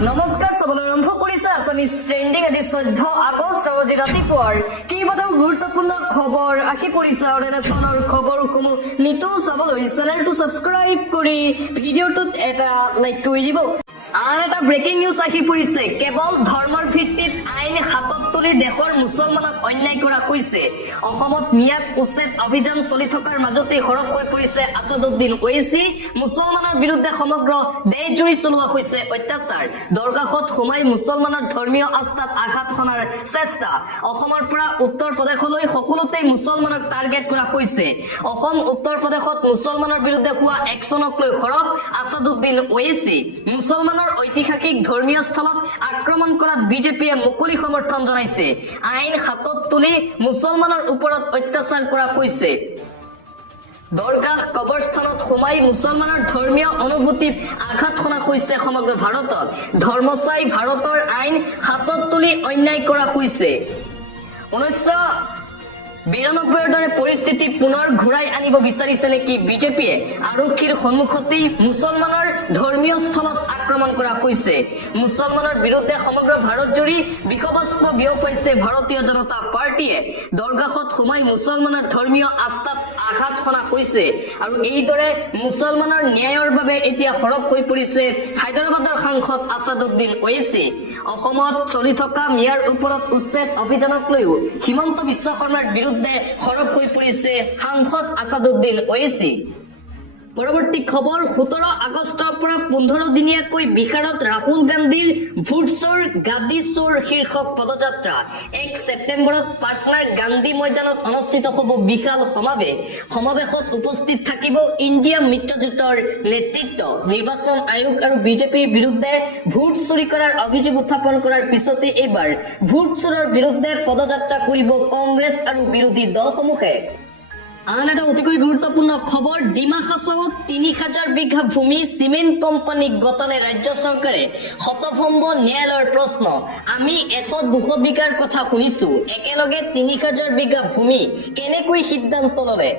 নমস্কাৰ সবলৈ আৰম্ভ কৰিছে আছামিজ ট্ৰেণ্ডিং আজি 14 আগষ্ট আৰু আজি ৰাতিপুৱাৰ কেইবাটাও গুৰুত্বপূৰ্ণ খবৰ আহি পৰিছে আৰু এনেধৰণৰ খবৰসমূহ নিতৌ চাবলৈ চেনেলটো ছাবস্ক্ৰাইব কৰি ভিডিঅ'টোত এটা লাইক কৰি দিব। আন এটা ব্ৰেকিং নিউজ আহি পৰিছে। কেৱল ধৰ্মৰ ভিত্তিত আইন হাতত তুলি দেশৰ মুছলমানক অন্যায় কৰা হৈছে। অসমত মিয়াক উচ্ছেদ অভিযান চলি থকাৰ মাজতে সৰব হৈ পৰিছে আছাদুদ্দিন ওৱেইচি। মুছলমানৰ বিৰুদ্ধে সমগ্ৰ দেশজুৰি চলোৱা হৈছে অত্যাচাৰ। দৰগাহত সোমাই মুছলমানৰ ধৰ্মীয় আস্থাত আঘাত সনাৰ চেষ্টা। অসমৰ পৰা উত্তৰ প্ৰদেশলৈ সকলোতে মুছলমানক টাৰ্গেট কৰা হৈছে। অসম উত্তৰ প্ৰদেশত মুছলমানৰ বিৰুদ্ধে হোৱা একশ্যনক লৈ সৰব আছাদুদ্দিন ওৱেইচি। মুছলমানৰ ঐতিহাসিক ধৰ্মীয় স্থলত আক্ৰমণ কৰাত বিজেপিয়ে মুকলি সমৰ্থন জনাইছে। আইন হাতত তুলি মুছলমানৰ ওপৰত অত্যাচাৰ কৰা হৈছে। দৰগাহ কবৰস্থানত সোমাই মুছলমানৰ ধৰ্মীয় অনুভূতিত আঘাত সনা হৈছে সমগ্ৰ ভাৰতত। ধৰ্ম চাই ভাৰতৰ আইন হাতত তুলি অন্যায় কৰা হৈছে। 1992ৰ দৰে পৰিস্থিতি পুনৰ ঘূৰাই আনিব বিচাৰিছে নেকি বিজেপিয়ে? আৰক্ষীৰ সন্মুখতেই মুছলমানৰ ধৰ্মীয় স্থলত আক্ৰমণ কৰা হৈছে। মুছলমানৰ বিৰুদ্ধে সমগ্ৰ ভাৰতজুৰি বিষবাষ্প বিয়পাইছে ভাৰতীয় জনতা পাৰ্টীয়ে। দৰগাহত সোমাই মুছলমানৰ ধৰ্মীয় আস্থাত আঘাত সনা হৈছে আৰু এইদৰে মুছলমানৰ ন্যায়ৰ বাবে এতিয়া সৰব হৈ পৰিছে হায়দৰাবাদৰ সাংসদ আছাদুদ্দিন ওৱেইচি। অসমত চলি থকা মিয়াৰ ওপৰত উচ্ছেদ অভিযানক লৈও হিমন্ত বিশ্ব শৰ্মাৰ বিৰুদ্ধে সৰব হৈ পৰিছে সাংসদ আছাদুদ্দিন ওৱেইচি। পৰৱৰ্তী খবৰ 17 আগষ্টৰ পৰা 15 দিনীয়াকৈ বিহাৰত ৰাহুল গান্ধীৰ ভোট চোৰ গাদী চোৰ শীৰ্ষক পদযাত্ৰা। 1 ছেপ্টেম্বৰত পাটনাৰ গান্ধী ময়দানত অনুষ্ঠিত হ'ব বিশাল সমাৱেশ। সমাৱেশত উপস্থিত থাকিব ইণ্ডিয়া মিত্ৰজোঁটৰ নেতৃত্ব। নিৰ্বাচন আয়োগ আৰু বিজেপিৰ বিৰুদ্ধে ভোট চুৰি কৰাৰ অভিযোগ উত্থাপন কৰাৰ পিছতে এইবাৰ ভোট চোৰৰ বিৰুদ্ধে পদযাত্ৰা কৰিব কংগ্ৰেছ আৰু বিৰোধী দলসমূহে। আন এটা অতিকৈ গুৰুত্বপূৰ্ণ খবৰ। ডিমা হাছাওত 3000 বিঘা ভূমি চিমেণ্ট কোম্পানীক গতালে ৰাজ্য চৰকাৰে। শতভম্ব ন্যায়ালয়ৰ প্ৰশ্ন, আমি 100-200 বিঘাৰ কথা শুনিছো, একেলগে 3000 বিঘা ভূমি কেনেকৈ সিদ্ধান্ত ললে?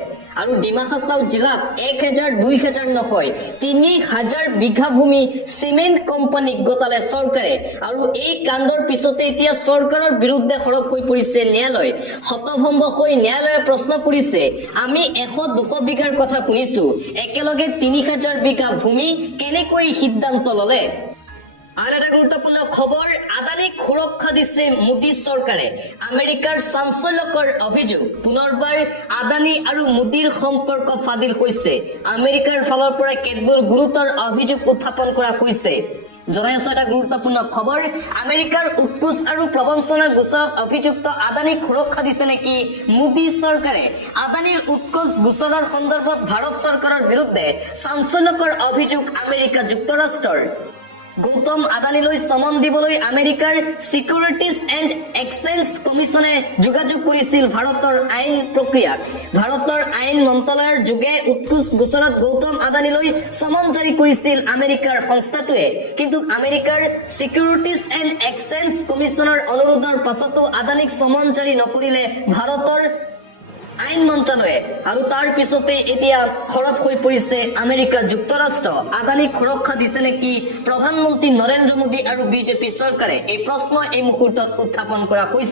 আৰু ডিমা হাছাও জিলাত 1000-2000 নহয়, 3000 বিঘা ভূমি চিমেণ্ট কোম্পানীক গতালে চৰকাৰে। আৰু এই কাণ্ডৰ পিছতে এতিয়া চৰকাৰৰ বিৰুদ্ধে সৰব হৈ পৰিছে ন্যায়ালয়। শতভম্ব হৈ ন্যায়ালয়ে প্ৰশ্ন কৰিছে, আমি 100-200 বিঘাৰ কথা শুনিছো, একেলগে 3000 বিঘা ভূমি কেনেকৈ সিদ্ধান্ত ললে? আন এটা গুৰুত্বপূৰ্ণ খবৰ। আদানীক সুৰক্ষা দিছে মোদী চৰকাৰে। আমেৰিকাৰ চাঞ্চল্যকৰ অভিযোগ। পুনৰবাৰ আদানী আৰু মোদীৰ সম্পৰ্ক ফাদিল হৈছে। আমেৰিকাৰ ফালৰ পৰা কেতবোৰ গুৰুতৰ অভিযোগ উত্থাপন কৰা হৈছে। জনাই আছো এটা গুৰুত্বপূৰ্ণ খবৰ। আমেৰিকাৰ উৎকোচ আৰু প্ৰবঞ্চনাৰ গোচৰত অভিযুক্ত আদানীক সুৰক্ষা দিছে নেকি মোদী চৰকাৰে? আদানীৰ উৎকোচ গোচৰৰ সন্দৰ্ভত ভাৰত চৰকাৰৰ বিৰুদ্ধে চাঞ্চল্যকৰ অভিযোগ আমেৰিকা যুক্তৰাষ্ট্ৰৰ। গৌতম আদানীলৈ চমন দিবলৈ আমেৰিকাৰ ছিকিউৰিটিজ এণ্ড এক্সচেঞ্জ কমিছনে যোগাযোগ কৰিছিল ভাৰতৰ আইন প্ৰক্ৰিয়াক। ভাৰতৰ আইন মন্ত্ৰালয়ৰ যোগে উৎকোচ গোচৰত গৌতম আদানীলৈ চমন জাৰি কৰিছিল আমেৰিকাৰ সংস্থাটোৱে। কিন্তু আমেৰিকাৰ ছিকিউৰিটিজ এণ্ড এক্সচেঞ্জ কমিছনৰ অনুৰোধৰ পাছতো আদানীক চমন জাৰি নকৰিলে ভাৰতৰ আইন মন্ত্ৰালয়ে। আৰু তাৰ পিছতে এতিয়া সৰব হৈ পৰিছে আমেৰিকা যুক্তৰাষ্ট্ৰ। আদানীক সুৰক্ষা দিছে নেকি প্ৰধানমন্ত্ৰী নৰেন্দ্ৰ মোদী আৰু বিজেপি চৰকাৰে? এই প্ৰশ্ন এই মুহূৰ্তত উত্থাপন কৰা হৈছে।